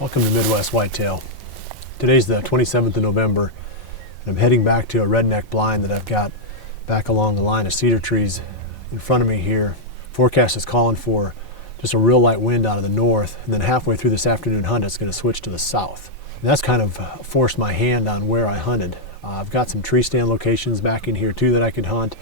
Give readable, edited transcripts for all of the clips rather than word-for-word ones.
Welcome to Midwest Whitetail. Today's the 27th of November, and I'm heading back to a redneck blind that I've got back along the line of cedar trees in front of me here. Forecast is calling for just a real light wind out of the north, and then halfway through this afternoon hunt it's going to switch to the south. And that's kind of forced my hand on where I hunted. I've got some tree stand locations back in here too that I could hunt,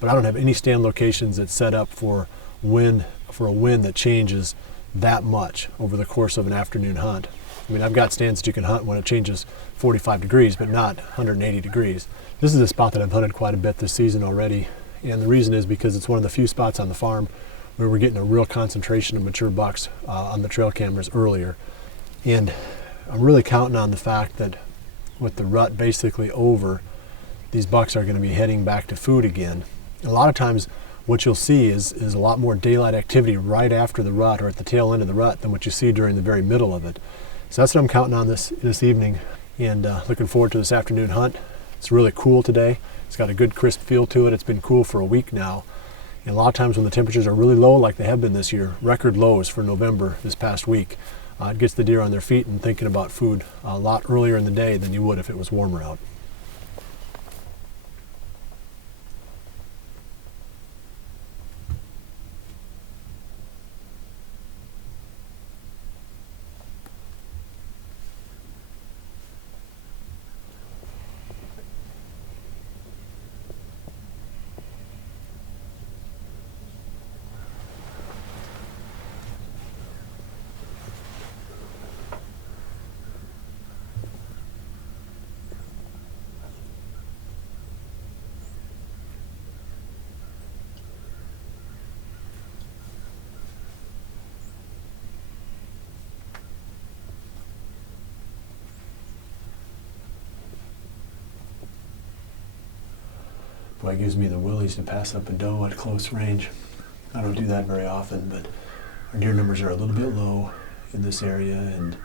but I don't have any stand locations that's set up for a wind that changes that much over the course of an afternoon hunt. I mean, I've got stands that you can hunt when it changes 45 degrees, but not 180 degrees. This is a spot that I've hunted quite a bit this season already, and the reason is because it's one of the few spots on the farm where we're getting a real concentration of mature bucks on the trail cameras earlier. And I'm really counting on the fact that with the rut basically over, these bucks are going to be heading back to food again. A lot of times what you'll see is a lot more daylight activity right after the rut or at the tail end of the rut than what you see during the very middle of it. So that's what I'm counting on this evening, and looking forward to this afternoon hunt. It's really cool today. It's got a good crisp feel to it. It's been cool for a week now. And a lot of times when the temperatures are really low like they have been this year, record lows for November this past week, it gets the deer on their feet and thinking about food a lot earlier in the day than you would if it was warmer out. Boy, it gives me the willies to pass up a doe at close range. I don't do that very often, but our deer numbers are a little bit low in this area, and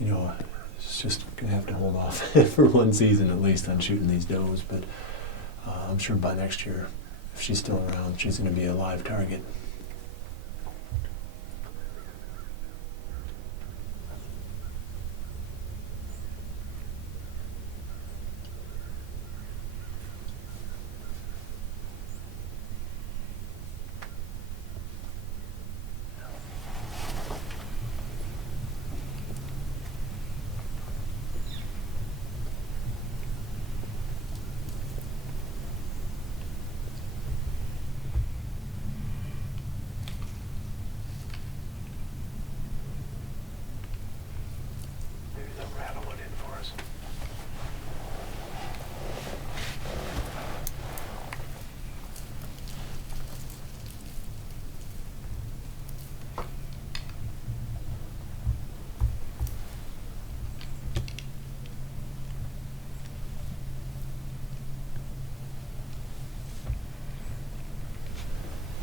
you know, it's just gonna have to hold off for one season at least on shooting these does. But I'm sure by next year, if she's still around, she's gonna be a live target.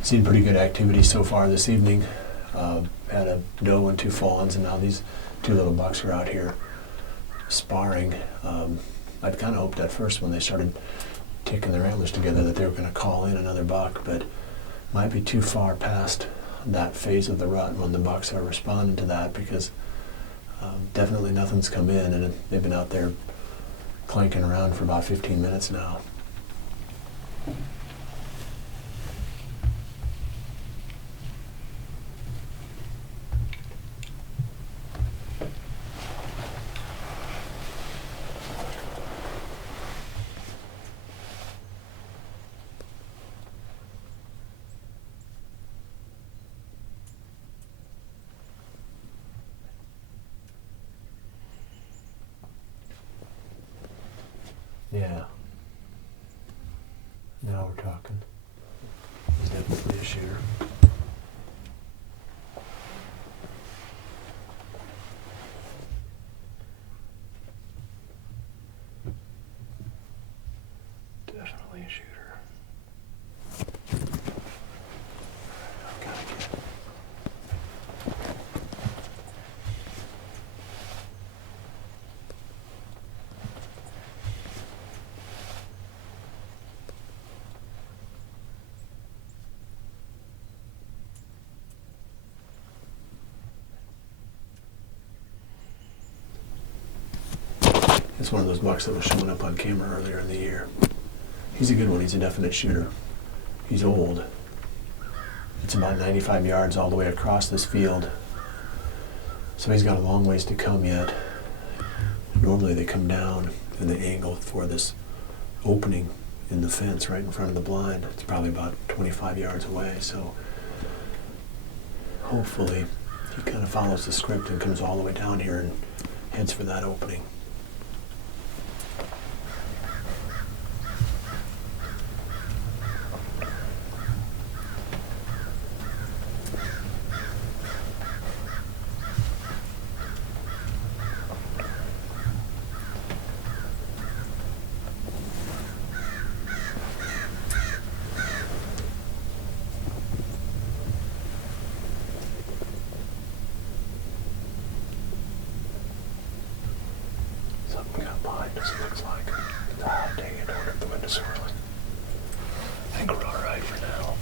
Seen pretty good activity so far this evening. Had a doe and two fawns, and now these two little bucks are out here sparring. I'd kind of hoped at first when they started taking their antlers together that they were going to call in another buck, but might be too far past that phase of the rut when the bucks are responding to that, because definitely nothing's come in, and they've been out there clanking around for about 15 minutes now. Yeah. Now we're talking. He's definitely a shooter. Definitely a shooter. It's one of those bucks that was showing up on camera earlier in the year. He's a good one. He's a definite shooter. He's old. It's about 95 yards all the way across this field. So he's got a long ways to come yet. Normally they come down and they angle for this opening in the fence right in front of the blind. It's probably about 25 yards away, so hopefully he kind of follows the script and comes all the way down here and heads for that opening. Something got behind us, it looks like. Ah, dang it, I wonder if the wind is swirling. I think we're alright for now.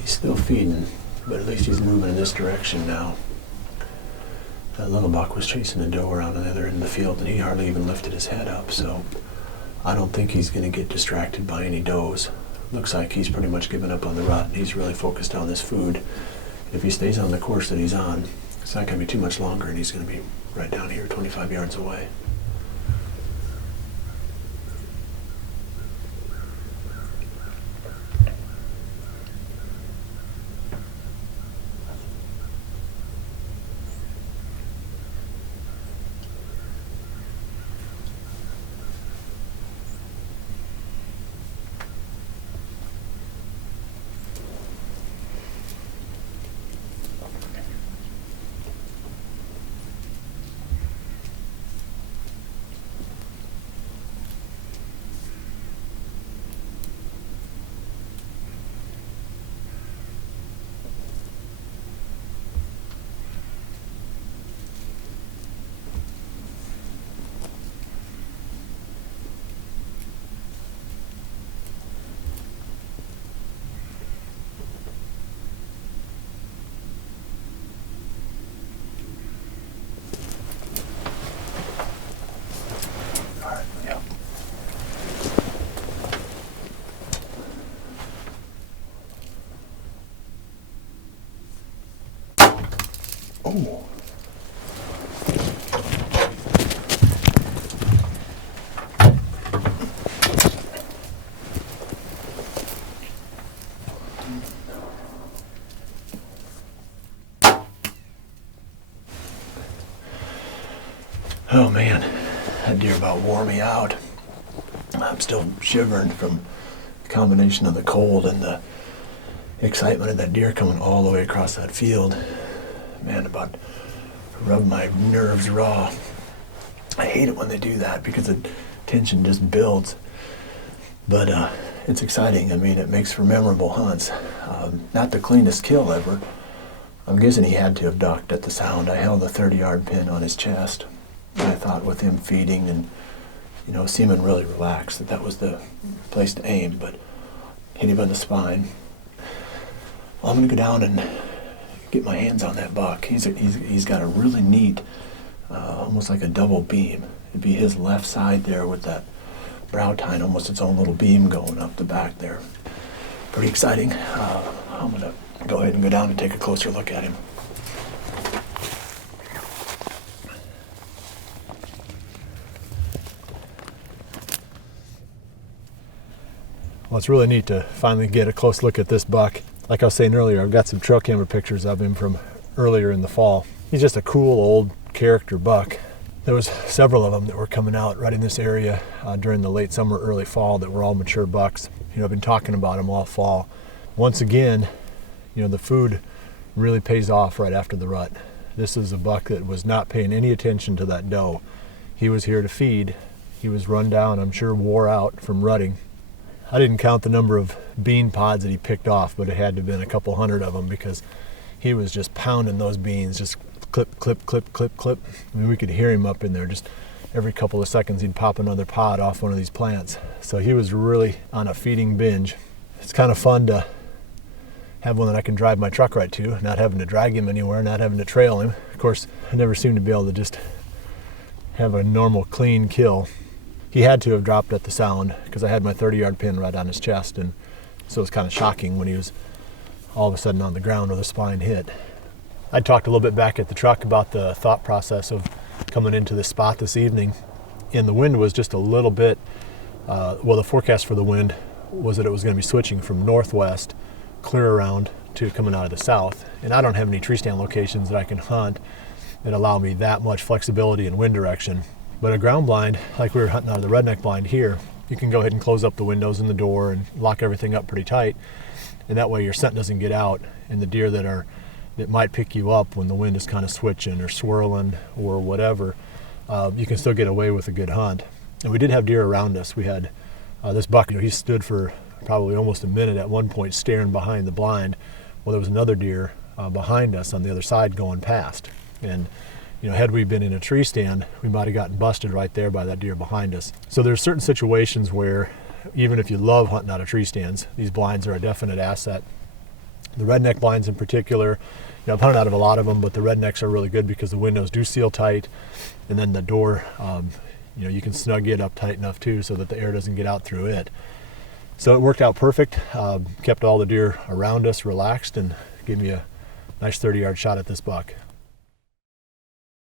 He's still feeding, but at least he's moving in this direction now. That little buck was chasing a doe around on the other end of the field, and he hardly even lifted his head up, so I don't think he's going to get distracted by any does. Looks like he's pretty much given up on the rut, and he's really focused on this food. If he stays on the course that he's on, it's not going to be too much longer, and he's going to be right down here 25 yards away. Oh. Oh man, that deer about wore me out. I'm still shivering from the combination of the cold and the excitement of that deer coming all the way across that field. Man, about rubbed my nerves raw. I hate it when they do that because the tension just builds. But it's exciting. I mean, it makes for memorable hunts. Not the cleanest kill ever. I'm guessing he had to have ducked at the sound. I held a 30-yard pin on his chest. I thought with him feeding and, you know, seeming really relaxed that was the place to aim, but hit him in the spine. Well, I'm going to go down and get my hands on that buck. He's got a really neat, almost like a double beam. It'd be his left side there with that brow tine, almost its own little beam going up the back there. Pretty exciting. I'm going to go ahead and go down and take a closer look at him. Well, it's really neat to finally get a close look at this buck. Like I was saying earlier, I've got some trail camera pictures of him from earlier in the fall. He's just a cool old character buck. There was several of them that were coming out right in this area during the late summer, early fall that were all mature bucks. I've been talking about them all fall. Once again, the food really pays off right after the rut. This is a buck that was not paying any attention to that doe. He was here to feed. He was run down, I'm sure wore out from rutting. I didn't count the number of bean pods that he picked off, but it had to have been a couple hundred of them because he was just pounding those beans, just clip, clip, clip, clip, clip. I mean, we could hear him up in there. Just every couple of seconds he'd pop another pod off one of these plants. So he was really on a feeding binge. It's kind of fun to have one that I can drive my truck right to, not having to drag him anywhere, not having to trail him. Of course, I never seemed to be able to just have a normal clean kill. He had to have dropped at the sound because I had my 30-yard pin right on his chest, and so it was kind of shocking when he was all of a sudden on the ground with a spine hit. I talked a little bit back at the truck about the thought process of coming into this spot this evening, and the wind was just a little bit, the forecast for the wind was that it was going to be switching from northwest clear around to coming out of the south, and I don't have any tree stand locations that I can hunt that allow me that much flexibility in wind direction. But a ground blind, like we were hunting out of the redneck blind here, you can go ahead and close up the windows and the door and lock everything up pretty tight, and that way your scent doesn't get out, and the deer that might pick you up when the wind is kind of switching or swirling or whatever, you can still get away with a good hunt. And we did have deer around us. We had this buck, he stood for probably almost a minute at one point staring behind the blind. Well, there was another deer behind us on the other side going past. And had we been in a tree stand, we might have gotten busted right there by that deer behind us. So there's certain situations where even if you love hunting out of tree stands, these blinds are a definite asset. The redneck blinds in particular, I've hunted out of a lot of them, but the rednecks are really good because the windows do seal tight, and then the door, you can snug it up tight enough too so that the air doesn't get out through it. So it worked out perfect, kept all the deer around us relaxed, and gave me a nice 30-yard shot at this buck.